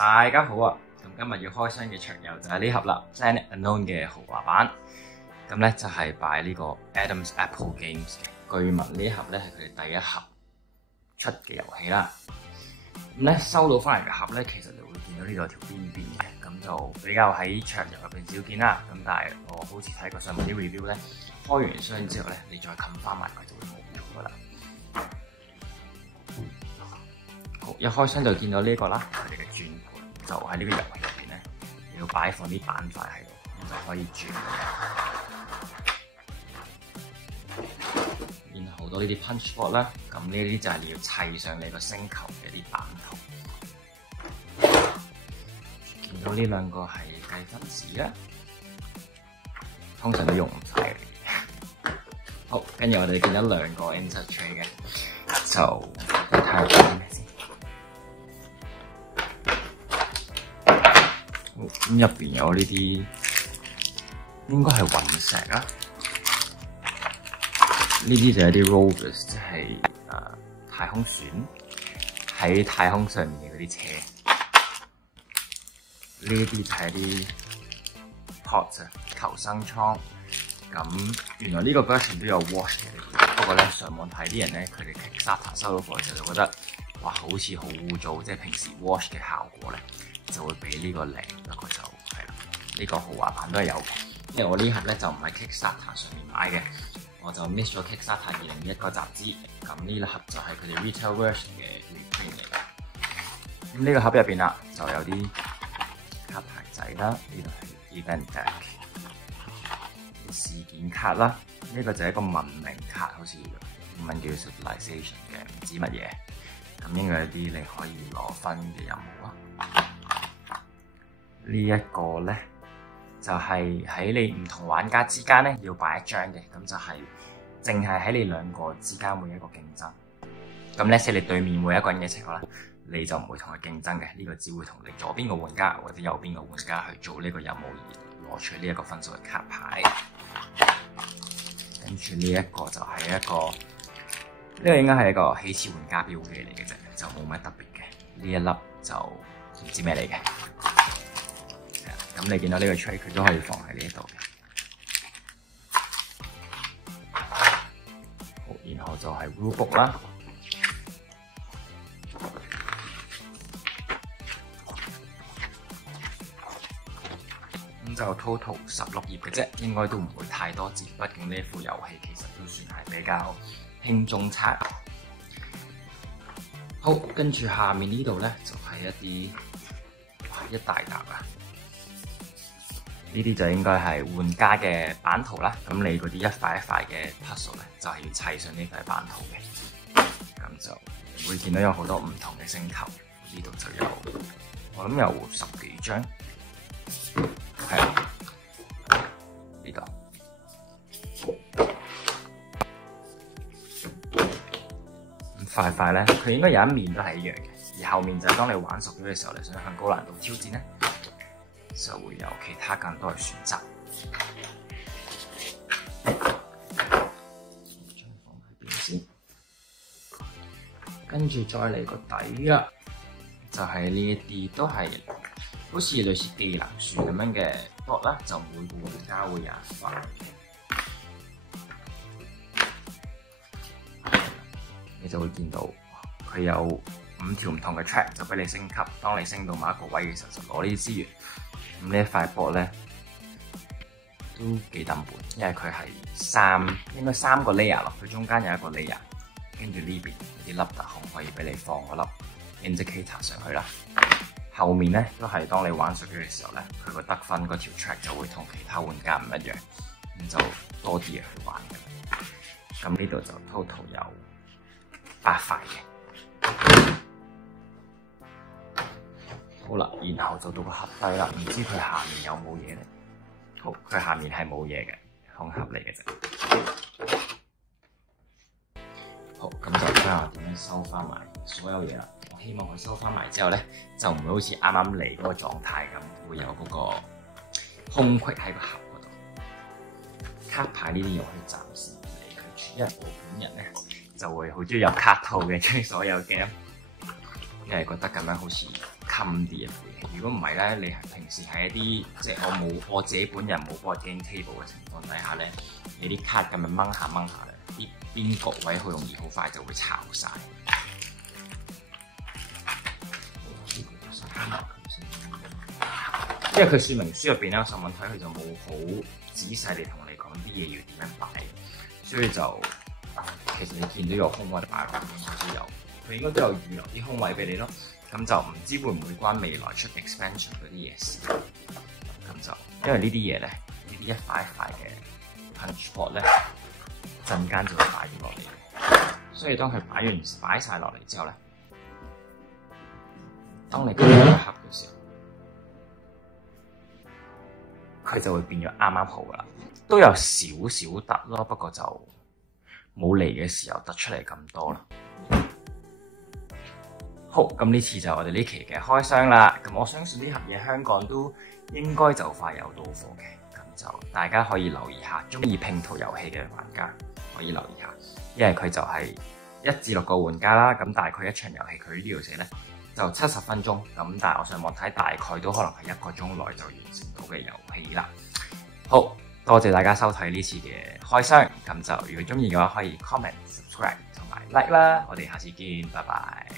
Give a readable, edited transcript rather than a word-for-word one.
大家好啊！咁今日要開箱嘅桌遊就係呢盒啦 ，Planet Unknown 嘅豪華版。咁咧就係擺呢個 Adams Apple Games 嘅。據聞呢盒咧係佢哋第一盒出嘅遊戲啦。咁咧收到翻嚟嘅盒咧，其實你會見到呢度有條邊邊嘅，咁就比較喺桌遊入邊少見啦。咁但係我好似睇過上面啲 review 咧，開完箱之後咧，你再冚翻埋佢就會冇咗噶啦。好，一開箱就見到呢個啦，佢哋嘅轉盤就喺呢個遊戲入邊咧，你要擺放啲板塊喺度，咁就可以轉。然後好多呢啲 punch board 啦，咁呢啲就係你要砌上你個星球嘅啲版圖。見到呢兩個係計分紙啦，通常都用唔晒嘅。好，跟住我哋見到兩個 insert tray 嘅，就睇下有啲咩先。咁入邊有呢啲，應該係隕石啊。呢啲就係啲 rovers， 即係太空船喺太空上面嘅嗰啲車。呢啲就係啲 pods 啊，求生艙。咁原來呢個 version 都有 wash 嘅，不過咧上網睇啲人咧，佢哋 Kickstarter 收到貨嘅時候就覺得，哇，好似好污糟，即係平時 wash 嘅效果咧就會比呢個靚。不過就係啦，呢個豪華版都係有嘅。因為我呢盒咧就唔係 Kickstarter 上面買嘅，我就 miss 咗 Kickstarter 2021個集資。咁呢盒就係佢哋 retail version 嘅 reprint 嚟嘅。咁呢個盒入邊啦，就有啲卡牌仔啦，呢度係 event deck。事件卡啦，呢個就係一個文明卡，好似英文叫 civilization 嘅，唔知乜嘢。咁應該有啲你可以攞分嘅任務啦。呢一個咧就係喺你唔同玩家之間咧要擺一張嘅，咁就係淨係喺你兩個之間會有一個競爭。咁咧即係你對面每一個人嘅情況咧，你就唔會同佢競爭嘅，呢個只會同你左邊個玩家或者右邊個玩家去做呢個任務而攞取呢一個分數嘅卡牌。跟住呢一個就係一個，呢個應該係一個起始玩家標記嚟嘅啫，就冇乜特別嘅。呢一粒就唔知咩嚟嘅。咁你見到呢個 tray 佢都可以放喺呢一度嘅。好，然後就係 rulebook 啦。咁就 total 16頁嘅啫，應該都唔會太多字。畢竟呢副遊戲其實都算係比較輕中測。好，跟住下面呢度咧就係一啲一大沓啊！呢啲就應該係玩家嘅版圖啦。咁你嗰啲一塊一塊嘅 puzzle 咧，就係要砌上呢塊版圖嘅。咁就會見到有好多唔同嘅星球，呢度就有我諗有10幾張。係啦，呢度咁塊塊咧，佢應該有一面都係一樣嘅，而後面就係當你玩熟咗嘅時候，你想向高難度挑戰咧，就會有其他更多嘅選擇。將放喺邊先，跟住再嚟個底啦，就係呢一啲都係。好似類似技能樹咁樣嘅 board 啦，就每個玩家會有一塊嘅，你就會見到佢有5條唔同嘅 track 就俾你升級。當你升到某一個位嘅時候，就攞呢啲資源。咁呢一塊 board 咧都幾抌本，因為佢係應該3個 layer 咯，佢中間有一個 layer， 跟住呢邊有啲凹凸孔可以俾你放嗰粒 indicator 上去啦。後面咧都係當你玩熟咗嘅時候咧，佢個得分嗰條 track 就會同其他玩家唔一樣，咁就多啲嘢去玩嘅。咁呢度就 total 有8塊嘅。好啦，然後就到個盒底啦，唔知佢下面有冇嘢咧？好，佢下面係冇嘢嘅，空盒嚟嘅啫。好，咁就睇下點樣收翻埋所有嘢啦。希望佢收翻埋之後咧，就唔會好似啱啱嚟嗰個狀態咁，會有嗰個空隙喺個盒嗰度。卡牌呢啲嘢可以暫時唔理佢，因為我本人咧就會好中意有卡套嘅，中意所有 game，因為覺得咁樣好似吸襟啲嘅款。如果唔係咧，你係平時喺一啲即係我自己本人冇 board game table 嘅情況底下咧，你啲卡咁樣掹下咧，啲邊角位好容易好快就會巢晒。因為佢說明書入邊咧，上網睇佢就冇好仔細地同你講啲嘢要點樣擺，所以就其實你見到有空位擺落去，都有，佢應該都有預留啲空位俾你咯。咁就唔知會唔會關未來出 expansion 嗰啲嘢事。咁就因為呢啲嘢咧，呢啲一塊一塊嘅 punch board 咧，陣間就會擺咗落嚟。所以當佢擺晒落嚟之後咧，當你撳一刻嘅時候，佢就會變咗啱啱好噶啦，都有少少突咯，不過就冇嚟嘅時候突出嚟咁多啦。好，咁呢次就我哋呢期嘅開箱啦。咁我相信呢盒嘢香港都應該就快有到貨嘅，咁就大家可以留意下，中意拼圖遊戲嘅玩家可以留意下，因為佢就係1至6個玩家啦。咁大概一場遊戲佢呢度寫咧就70分鐘，咁但係我上網睇大概都可能係1個鐘內就完成到嘅遊戲啦。好，多謝大家收睇呢次嘅開箱，咁就如果中意嘅話可以 comment、subscribe 同埋 like 啦。我哋下次見，拜拜。